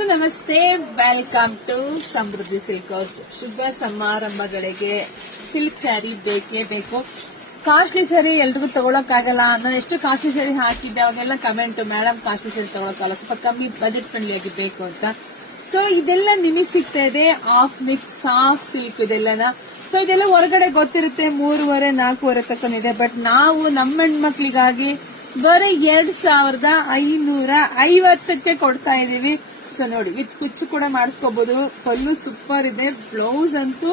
ಎಲ್ರಿಗೂ ನಮಸ್ತೆ. Welcome to Samruddhi silk house. ಶುಭ ಸಮಾರಂಭಗಳಿಗೆ ಸಿಲ್ಕ್ ಸ್ಯಾರಿ ಬೇಕೇ ಬೇಕು. ಕಾಸ್ಟ್ಲಿ ಸ್ಯಾರಿ ಎಲ್ರಿಗೂ ತಗೊಳಕ್ಕಾಗಲ್ಲ. ನಾನು ಎಷ್ಟು ಕಾಸ್ಟ್ಲಿ ಸ್ಯಾರಿ ಹಾಕಿದ್ದೆ ಅವಾಗೆಲ್ಲ ಕಮೆಂಟ್, ಮೇಡಮ್ ಕಾಸ್ಟ್ಲಿ ಸ್ಯಾರಿ ತಗೊಳಕ್ಕಾಗಲ್ಲ, ಸ್ವಲ್ಪ ಕಮ್ಮಿ ಬಜೆಟ್ ಫ್ರೆಂಡ್ಲಿ ಆಗಿ ಬೇಕು ಅಂತ. ಸೊ ಇದೆಲ್ಲ ನಿಮಗೆ ಸಿಗ್ತಾ ಇದೆ ಆಫ್ ಮಿಕ್ಸ್ ಸಾಫ್ಟ್ ಸಿಲ್ಕ್ ಇದೆಲ್ಲನ. ಸೊ ಇದೆಲ್ಲ ಹೊರಗಡೆ ಗೊತ್ತಿರುತ್ತೆ 3,500-4,000 ತಕೊಂಡಿದೆ. ಬಟ್ ನಾವು ನಮ್ಮ ಹೆಣ್ಮಕ್ಳಿಗಾಗಿ ಬರೀ 2,550ಕ್ಕೆ ಕೊಡ್ತಾ ಇದೀವಿ. ಸೊ ನೋಡಿ, ವಿತ್ ಕುಚ್ಚು ಕೂಡ ಮಾಡಿಸ್ಕೋಬಹುದು. ಪಲ್ಲು ಸೂಪರ್ ಇದೆ, ಬ್ಲೌಸ್ ಅಂತೂ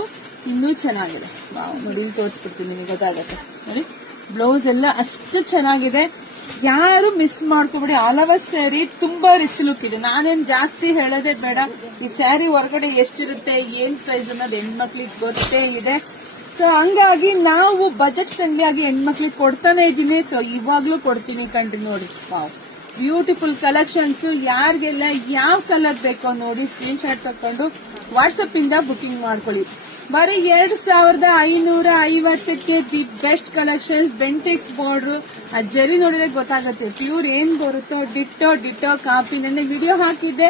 ಇನ್ನೂ ಚೆನ್ನಾಗಿದೆ. ನೋಡಿ, ಇಲ್ಲಿ ತೋರಿಸ್ಬಿಡ್ತೀನಿ, ನಿಮಗೆ ಗೊತ್ತಾಗತ್ತೆ. ನೋಡಿ, ಬ್ಲೌಸ್ ಎಲ್ಲ ಅಷ್ಟು ಚೆನ್ನಾಗಿದೆ, ಯಾರು ಮಿಸ್ ಮಾಡ್ಕೋಬೇಡಿ. ಆಲ್ ಓವರ್ ಸ್ಯಾರಿ ತುಂಬಾ ರಿಚ್ ಲುಕ್ ಇದೆ. ನಾನೇನ್ ಜಾಸ್ತಿ ಹೇಳೋದೇ ಬೇಡ. ಈ ಸ್ಯಾರಿ ಹೊರಗಡೆ ಎಷ್ಟಿರುತ್ತೆ, ಏನ್ ಪ್ರೈಸ್ ಅನ್ನೋದು ಹೆಣ್ಮಕ್ಳಿಗೆ ಗೊತ್ತೇ ಇದೆ. ಸೊ ಹಂಗಾಗಿ ನಾವು ಬಜೆಟ್ ಫ್ರೆಂಡ್ಲಿ ಆಗಿ ಹೆಣ್ಮಕ್ಳಿಗೆ ಕೊಡ್ತಾನೆ ಇದ್ದೀನಿ. ಸೊ ಇವಾಗ್ಲೂ ಕೊಡ್ತೀನಿ ಕಣ್ರಿ. ನೋಡಿ, ಬ್ಯೂಟಿಫುಲ್ ಕಲೆಕ್ಷನ್ಸ್. ಯಾರಿಗೆಲ್ಲ ಯಾವ ಕಲರ್ ಬೇಕೋ ನೋಡಿ, ಸ್ಕ್ರೀನ್ ಶಾಟ್ ತಕೊಂಡು ವಾಟ್ಸಪ್ ಇಂದ ಬುಕಿಂಗ್ ಮಾಡ್ಕೊಳ್ಳಿ. ಬರೀ 2,550ಕ್ಕೆ the best collections. Bentex border, ಆ ಜರಿ ನೋಡಿದ್ರೆ ಗೊತ್ತಾಗುತ್ತೆ ಪ್ಯೂರ್ ಏನ್ ಬರುತ್ತೋ. Ditto copy. ನನ್ನ ವಿಡಿಯೋ ಹಾಕಿದ್ದೆ,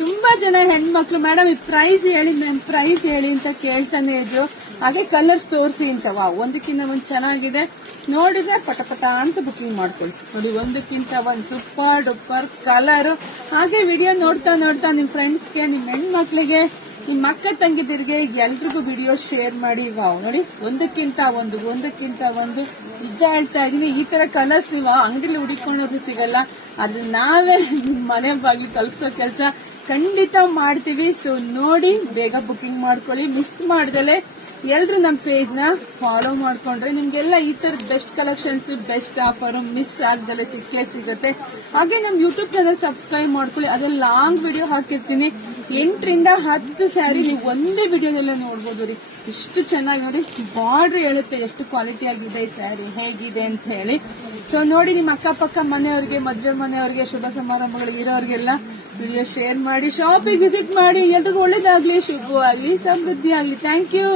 ತುಂಬಾ ಜನ ಹೆಣ್ಮಕ್ಳು ಮೇಡಮ್ ಈ ಪ್ರೈಸ್ ಹೇಳಿ ಮ್ಯಾಮ್, ಪ್ರೈಸ್ ಹೇಳಿ ಅಂತ ಕೇಳ್ತಾನೆ ಇದ್ರು. ಹಾಗೆ ಕಲರ್ಸ್ ತೋರಿಸಿ ಅಂತ. ಒಂದಕ್ಕಿಂತ ಒಂದ್ ಚೆನ್ನಾಗಿದೆ, ನೋಡಿದ್ರೆ ಪಟ ಅಂತ ಬುಕಿಂಗ್ ಮಾಡ್ಕೊಳ್ಳಿ. ನೋಡಿ, ಒಂದಕ್ಕಿಂತ ಒಂದ್ ಸೂಪರ್ ಡೂಪರ್ ಕಲರ್. ಹಾಗೆ ವಿಡಿಯೋ ನೋಡ್ತಾ ನಿಮ್ ಫ್ರೆಂಡ್ಸ್ಗೆ, ನಿಮ್ ಹೆಣ್ಮಕ್ಳಿಗೆ, ನಿಮ್ ಅಕ್ಕ ತಂಗಿದಿರಿಗೆ ಎಲ್ರಿಗೂ ವಿಡಿಯೋ ಶೇರ್ ಮಾಡಿ. ನೋಡಿ, ಒಂದಕ್ಕಿಂತ ಒಂದು ನಿಜ ಹೇಳ್ತಾ ಇದೀನಿ. ಈ ತರ ಕಲರ್ಸ್ ನೀವು ಅಂಗಡಿಲಿ ಹುಡುಕೊಂಡ್ರು ಸಿಗಲ್ಲ. ಆದ್ರೆ ನಾವೇ ನಿಮ್ ಮನೆ ಬಾಗಿ ತಲುಪಿಸೋ ಕೆಲಸ ಖಂಡಿತ ಮಾಡ್ತೀವಿ. ಸೊ ನೋಡಿ, ಬೇಗ ಬುಕಿಂಗ್ ಮಾಡ್ಕೊಳ್ಳಿ. ಮಿಸ್ ಮಾಡ್ದಲೆ ಎಲ್ರು ನಮ್ ಪೇಜ್ ನ ಫಾಲೋ ಮಾಡ್ಕೊಂಡ್ರೆ ನಿಮ್ಗೆಲ್ಲ ಈ ತರದ best collections, best offer miss ಆಗ್ದಲೆ ಸಿಗುತ್ತೆ. ಹಾಗೆ ನಮ್ ಯೂಟ್ಯೂಬ್ ಚಾನಲ್ ಸಬ್ಸ್ಕ್ರೈಬ್ ಮಾಡ್ಕೊಳ್ಳಿ. ಅದ್ರಲ್ಲಿ ಲಾಂಗ್ ವಿಡಿಯೋ ಹಾಕಿರ್ತೀನಿ. 8-10 ಸ್ಯಾರಿ ನೀವು ಒಂದೇ ವಿಡಿಯೋದಲ್ಲೇ ನೋಡ್ಬೋದು ರೀ. ಇಷ್ಟು ಚೆನ್ನಾಗಿ ನೋಡಿ, ಬಾರ್ಡರ್ ಹೇಳುತ್ತೆ ಎಷ್ಟು ಕ್ವಾಲಿಟಿ ಆಗಿದೆ ಈ ಸ್ಯಾರಿ ಹೇಗಿದೆ ಅಂತ ಹೇಳಿ. ಸೊ ನೋಡಿ, ನಿಮ್ಮ ಅಕ್ಕಪಕ್ಕ ಮನೆಯವ್ರಿಗೆ, ಮದುವೆ ಮನೆಯವ್ರಿಗೆ, ಶುಭ ಸಮಾರಂಭಗಳು ಇರೋರಿಗೆಲ್ಲ ವಿಡಿಯೋ ಶೇರ್ ಮಾಡಿ, ಶಾಪಿಗೆ ವಿಸಿಟ್ ಮಾಡಿ. ಎಲ್ರಿಗೂ ಒಳ್ಳೇದಾಗ್ಲಿ, ಶುಭವಾಗ್ಲಿ, ಸಮೃದ್ಧಿ ಆಗ್ಲಿ. Thank you.